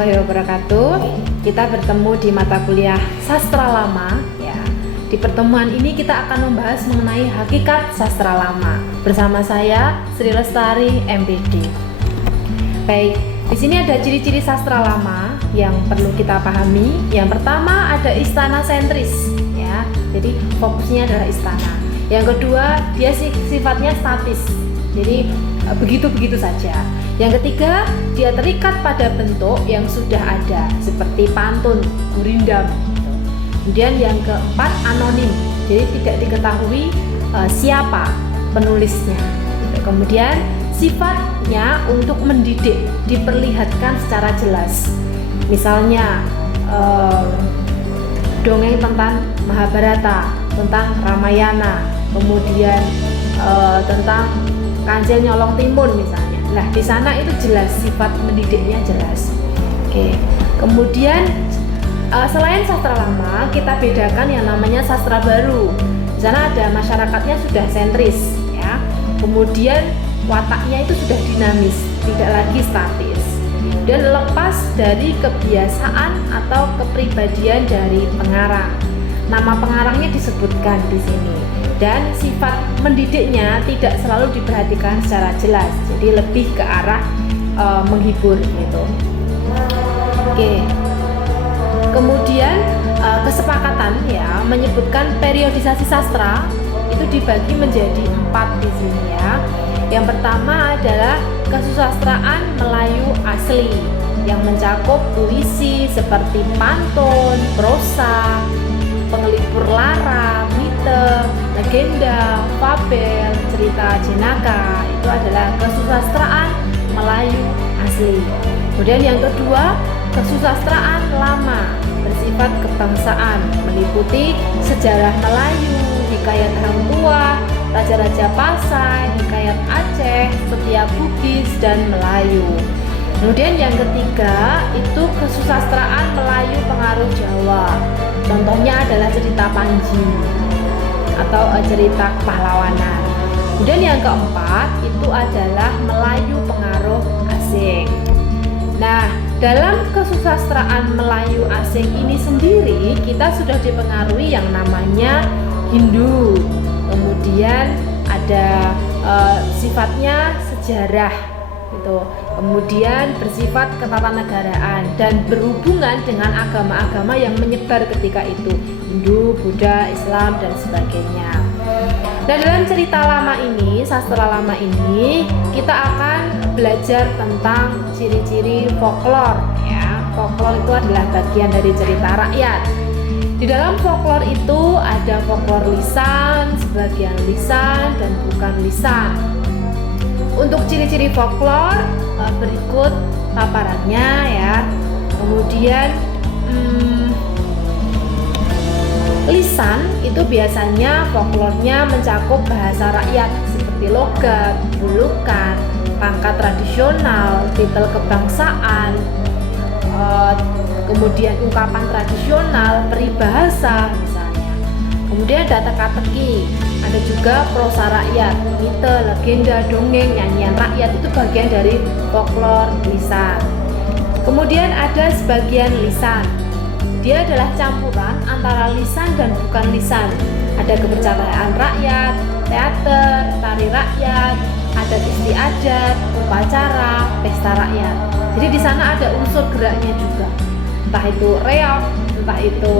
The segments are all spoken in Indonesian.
warahmatullahi wabarakatuh. Kita bertemu di mata kuliah Sastra Lama ya. Di pertemuan ini kita akan membahas mengenai hakikat sastra lama. Bersama saya Sri Lestari MPD. Baik, di sini ada ciri-ciri sastra lama yang perlu kita pahami. Yang pertama ada istana sentris ya. Jadi fokusnya adalah istana. Yang kedua, dia sifatnya statis. Jadi begitu-begitu saja. Yang ketiga, dia terikat pada bentuk yang sudah ada seperti pantun, gurindam. Kemudian yang keempat, anonim. Jadi tidak diketahui siapa penulisnya. Kemudian sifatnya untuk mendidik, diperlihatkan secara jelas. Misalnya dongeng tentang Mahabharata, tentang Ramayana, kemudian tentang Kancil Nyolong Timun misalnya. Nah, di sana itu jelas sifat mendidiknya jelas. Oke. Kemudian selain sastra lama, kita bedakan yang namanya sastra baru. Di sana ada masyarakatnya sudah sentris ya. Kemudian wataknya itu sudah dinamis, tidak lagi statis. Dan lepas dari kebiasaan atau kepribadian dari pengarang. Nama pengarangnya disebutkan di sini. Dan sifat mendidiknya tidak selalu diperhatikan secara jelas, jadi lebih ke arah menghibur gitu. Oke. Kemudian kesepakatan ya menyebutkan periodisasi sastra itu dibagi menjadi 4 di sini ya. Yang pertama adalah kesusastraan Melayu asli yang mencakup puisi seperti pantun, prosa, penglipur lara, mite, legenda, fabel, cerita jenaka. Itu adalah kesusastraan Melayu asli. Kemudian yang kedua, kesusastraan lama bersifat kebangsaan, meliputi sejarah Melayu, hikayat Hang Tuah, Raja-Raja Pasai, hikayat Aceh, Setiap Bugis, dan Melayu. Kemudian yang ketiga itu kesusastraan Melayu pengaruh Jawa. Contohnya adalah cerita Panji atau cerita pahlawanan. Kemudian yang keempat itu adalah Melayu pengaruh asing. Nah, dalam kesusastraan Melayu asing ini sendiri kita sudah dipengaruhi yang namanya Hindu. Kemudian ada sifatnya sejarah gitu. Kemudian bersifat ketatanegaraan dan berhubungan dengan agama-agama yang menyebar ketika itu, Hindu, Buddha, Islam, dan sebagainya. Nah, dalam cerita lama ini, sastra lama ini, kita akan belajar tentang ciri-ciri folklor ya. Folklor itu adalah bagian dari cerita rakyat. Di dalam folklor itu ada folklor lisan, sebagian lisan, dan bukan lisan. Untuk ciri-ciri folklor berikut paparannya ya. Kemudian lisan itu biasanya folklornya mencakup bahasa rakyat seperti logat, julukan, pangkat tradisional, titel kebangsaan, kemudian ungkapan tradisional, peribahasa misalnya. Kemudian ada teka-teki, ada juga prosa rakyat, mite, legenda, dongeng, nyanyian rakyat itu bagian dari folklor lisan. Kemudian ada sebagian lisan. Dia adalah campuran antara lisan dan bukan lisan. Ada kepercayaan rakyat, teater, tari rakyat, adat istiadat, upacara, pesta rakyat. Jadi di sana ada unsur geraknya juga. Entah itu reog, entah itu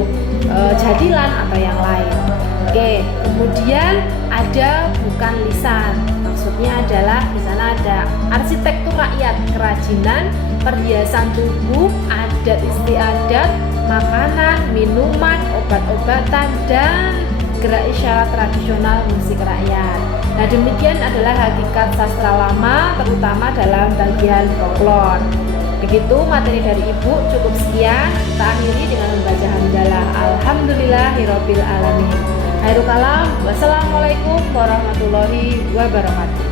jadilan atau yang lain. Oke, kemudian ada bukan lisan. Maksudnya adalah di sana ada arsitektur rakyat, kerajinan, perhiasan tubuh, adat istiadat, makanan, minuman, obat-obatan, dan gerak isyarat tradisional musik rakyat. Nah, demikian adalah hakikat sastra lama, terutama dalam bagian folklor. Begitu materi dari Ibu, cukup sekian. Kita akhiri dengan membaca hamdalah alhamdulillahirabbil alamin. Khairul kalam. Wassalamualaikum warahmatullahi wabarakatuh.